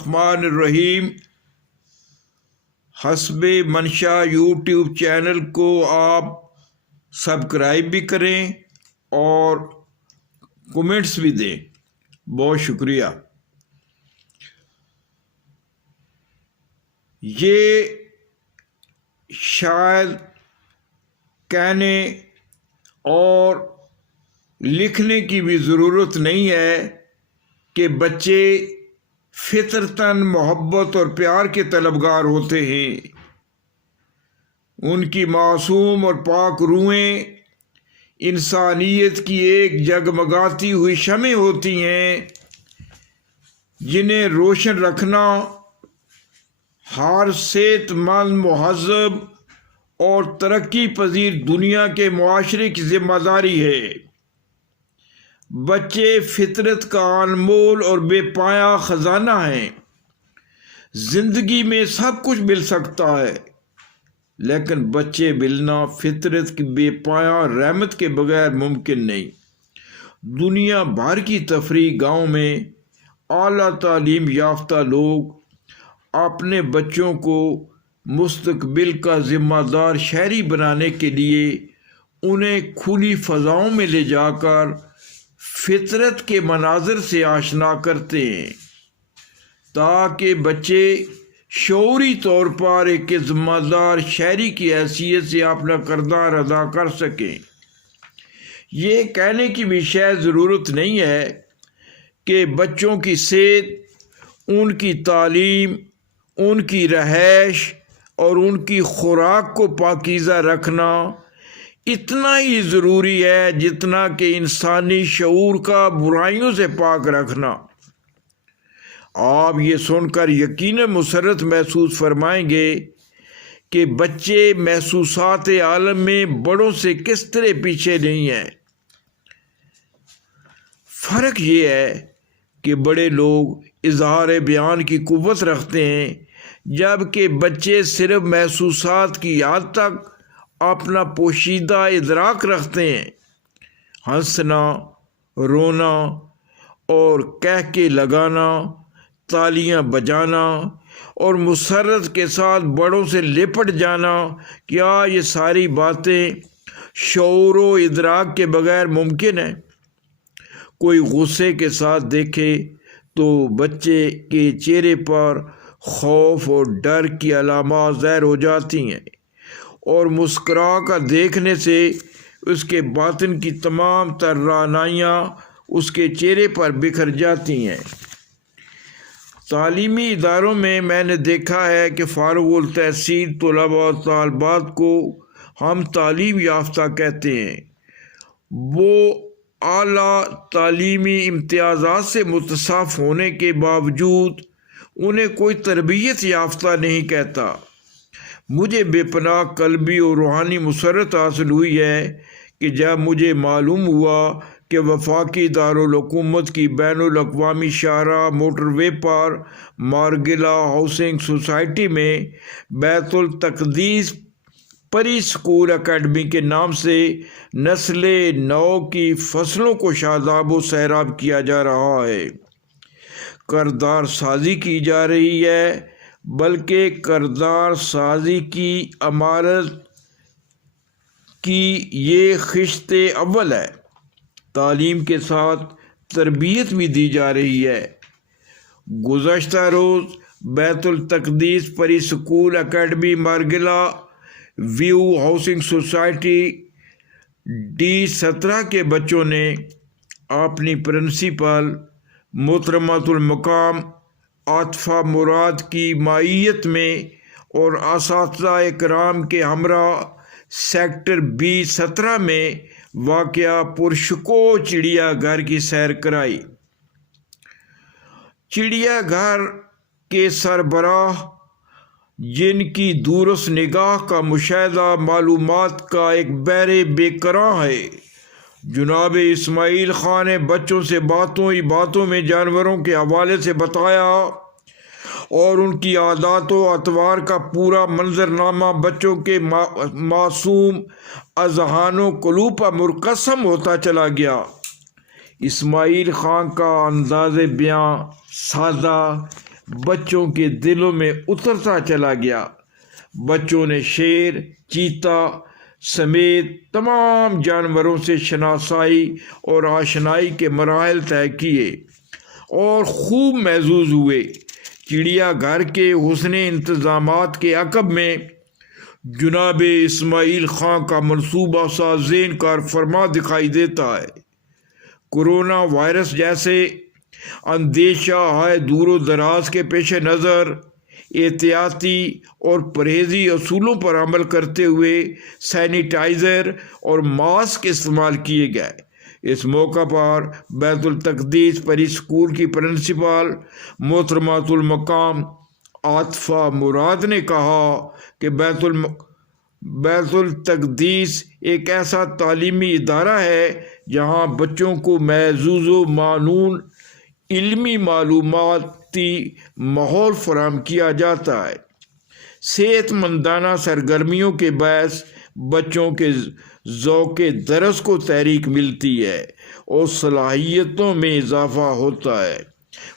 الرحمن الرحیم حسب منشا یوٹیوب چینل کو آپ سبسکرائب بھی کریں اور کومنٹس بھی دیں. بہت شکریہ. یہ شاید کہنے اور لکھنے کی بھی ضرورت نہیں ہے کہ بچے فطرتاً محبت اور پیار کے طلبگار ہوتے ہیں. ان کی معصوم اور پاک روحیں انسانیت کی ایک جگمگاتی ہوئی شمع ہوتی ہیں جنہیں روشن رکھنا ہر صحت مند، مہذب اور ترقی پذیر دنیا کے معاشرے کی ذمہ داری ہے. بچے فطرت کا انمول اور بے پایہ خزانہ ہیں. زندگی میں سب کچھ مل سکتا ہے لیکن بچے ملنا فطرت کی بے پایہ رحمت کے بغیر ممکن نہیں. دنیا بھر کی تفریح گاؤں میں اعلیٰ تعلیم یافتہ لوگ اپنے بچوں کو مستقبل کا ذمہ دار شہری بنانے کے لیے انہیں کھلی فضاؤں میں لے جا کر فطرت کے مناظر سے آشنا کرتے ہیں تاکہ بچے شعوری طور پر ایک ذمہ دار شہری کی حیثیت سے اپنا کردار ادا کر سکیں. یہ کہنے کی بھی شاید ضرورت نہیں ہے کہ بچوں کی صحت، ان کی تعلیم، ان کی رہائش اور ان کی خوراک کو پاکیزہ رکھنا اتنا ہی ضروری ہے جتنا کہ انسانی شعور کا برائیوں سے پاک رکھنا. آپ یہ سن کر یقیناً مسرت محسوس فرمائیں گے کہ بچے محسوسات عالم میں بڑوں سے کس طرح پیچھے نہیں ہیں. فرق یہ ہے کہ بڑے لوگ اظہار بیان کی قوت رکھتے ہیں جبکہ بچے صرف محسوسات کی حد تک اپنا پوشیدہ ادراک رکھتے ہیں. ہنسنا، رونا اور کہہ کے لگانا، تالیاں بجانا اور مسرت کے ساتھ بڑوں سے لپٹ جانا، کیا یہ ساری باتیں شعور و ادراک کے بغیر ممکن ہیں؟ کوئی غصے کے ساتھ دیکھے تو بچے کے چہرے پر خوف اور ڈر کی علامات ظاہر ہو جاتی ہیں اور مسکرا کر دیکھنے سے اس کے باطن کی تمام توانائیاں اس کے چہرے پر بکھر جاتی ہیں. تعلیمی اداروں میں نے دیکھا ہے کہ فارغ التحصیل طلباء اور طالبات کو ہم تعلیم یافتہ کہتے ہیں. وہ اعلیٰ تعلیمی امتیازات سے متصف ہونے کے باوجود انہیں کوئی تربیت یافتہ نہیں کہتا. مجھے بے پناہ قلبی اور روحانی مسرت حاصل ہوئی ہے کہ جب مجھے معلوم ہوا کہ وفاقی دارالحکومت کی بین الاقوامی شاہراہ موٹر وے پر مارگلا ہاؤسنگ سوسائٹی میں بیت التقدیس پری اسکول اکیڈمی کے نام سے نسل نو کی فصلوں کو شاداب و سیراب کیا جا رہا ہے. کردار سازی کی جا رہی ہے، بلکہ کردار سازی کی عمارت کی یہ خشت اول ہے. تعلیم کے ساتھ تربیت بھی دی جا رہی ہے. گزشتہ روز Bait Ul Taqdees pre school academy Margalla view housing society D17 کے بچوں نے اپنی پرنسپل محترمۃ المقام عاطفہ مراد کی معیت میں اور اساتذہ اکرام کے ہمراہ سیکٹر B17 میں واقع پرشکو چڑیا گھر کی سیر کرائی. چڑیا گھر کے سربراہ، جن کی دورس نگاہ کا مشاہدہ معلومات کا ایک بحر بے کراں ہے، جناب اسماعیل خان نے بچوں سے باتوں میں جانوروں کے حوالے سے بتایا اور ان کی عادات و اطوار کا پورا منظرنامہ بچوں کے معصوم اذہان و قلوب پر مرقسم ہوتا چلا گیا. اسماعیل خان کا انداز بیان سادہ، بچوں کے دلوں میں اترتا چلا گیا۔ بچوں نے شیر، چیتا سمیت تمام جانوروں سے شناسائی اور آشنائی کے مراحل طے کیے اور خوب محظوظ ہوئے۔ چڑیا گھر کے حسن انتظامات کے عقب میں جناب اسماعیل خان کا منصوبہ ساز ذہن کار فرما دکھائی دیتا ہے۔ کورونا وائرس جیسے اندیشہ ہے دور و دراز کے پیش نظر احتیاطی اور پرہیزی اصولوں پر عمل کرتے ہوئے سینیٹائزر اور ماسک استعمال کیے گئے۔ اس موقع پر بیت التقدس پری اسکول کی پرنسپل محترمۃ المقام عاطفہ مراد نے کہا کہ بیت التقدس ایک ایسا تعلیمی ادارہ ہے جہاں بچوں کو محظوظ و معنون علمی معلوماتی ماحول فراہم کیا جاتا ہے۔ صحت مندانہ سرگرمیوں کے باعث بچوں کے ذوق درس کو تحریک ملتی ہے اور صلاحیتوں میں اضافہ ہوتا ہے۔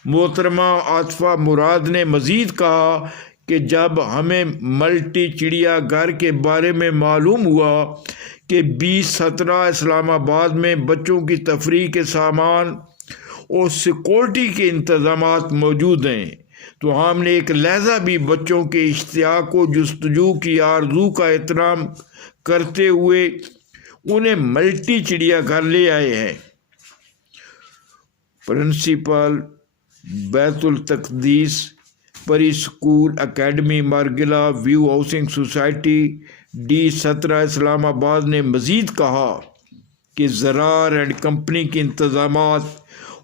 محترمہ عاطفہ مراد نے مزید کہا کہ جب ہمیں ملٹی چڑیا گھر کے بارے میں معلوم ہوا کہ 2017 اسلام آباد میں بچوں کی تفریح کے سامان اور سیکورٹی کے انتظامات موجود ہیں تو ہم نے ایک لحظہ بھی بچوں کے اشتیاق و جستجو کی آرزو کا احترام کرتے ہوئے انہیں ملٹی چڑیا گھر لے آئے ہیں۔ Principal Bait Ul Taqdees pre school academy Margalla view housing society D17 Islamabad نے مزید کہا کہ زرار اینڈ کمپنی کے انتظامات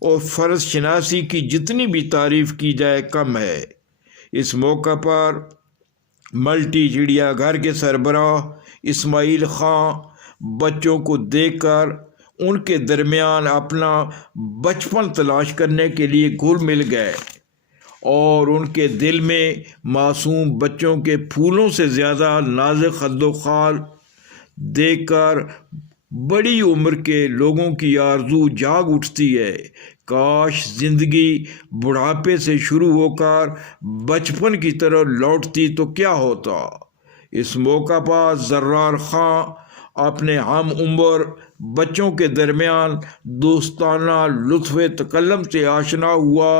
اور فرض شناسی کی جتنی بھی تعریف کی جائے کم ہے۔ اس موقع پر ملٹی چڑیا گھر کے سربراہ اسماعیل خان بچوں کو دیکھ کر ان کے درمیان اپنا بچپن تلاش کرنے کے لیے گھل مل گئے اور ان کے دل میں معصوم بچوں کے پھولوں سے زیادہ نازک خد و خال دیکھ کر بڑی عمر کے لوگوں کی آرزو جاگ اٹھتی ہے۔ کاش زندگی بڑھاپے سے شروع ہو کر بچپن کی طرح لوٹتی تو کیا ہوتا۔ اس موقع پر زرار خان اپنے ہم عمر بچوں کے درمیان دوستانہ لطف تکلم سے آشنا ہوا۔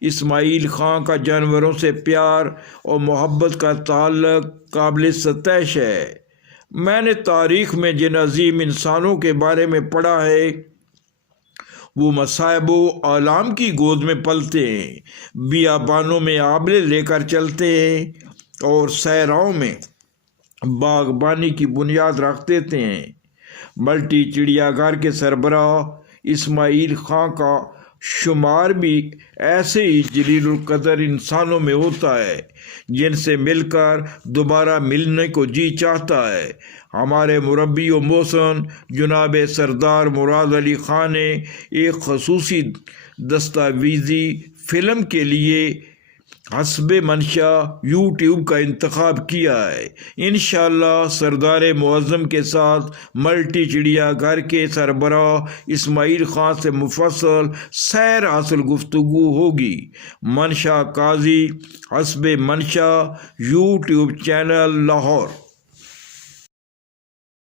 اسماعیل خان کا جانوروں سے پیار اور محبت کا تعلق قابل ستائش ہے۔ میں نے تاریخ میں جن عظیم انسانوں کے بارے میں پڑھا ہے وہ مصائب و آلام کی گود میں پلتے ہیں، بیابانوں میں آبلے لے کر چلتے ہیں اور صحراؤں میں باغبانی کی بنیاد رکھ دیتے ہیں۔ ملٹی چڑیا گھر کے سربراہ اسماعیل خان کا شمار بھی ایسے ہی جلیل القدر انسانوں میں ہوتا ہے جن سے مل کر دوبارہ ملنے کو جی چاہتا ہے۔ ہمارے مربی و محسن جناب سردار مراد علی خان نے ایک خصوصی دستاویزی فلم کے لیے حسب منشا یوٹیوب کا انتخاب کیا ہے۔ انشاءاللہ سردار معظم کے ساتھ ملٹی چڑیا گھر کے سربراہ اسماعیل خان سے مفصل سیر حاصل گفتگو ہوگی۔ منشا قاضی، حسب منشا یوٹیوب چینل، لاہور۔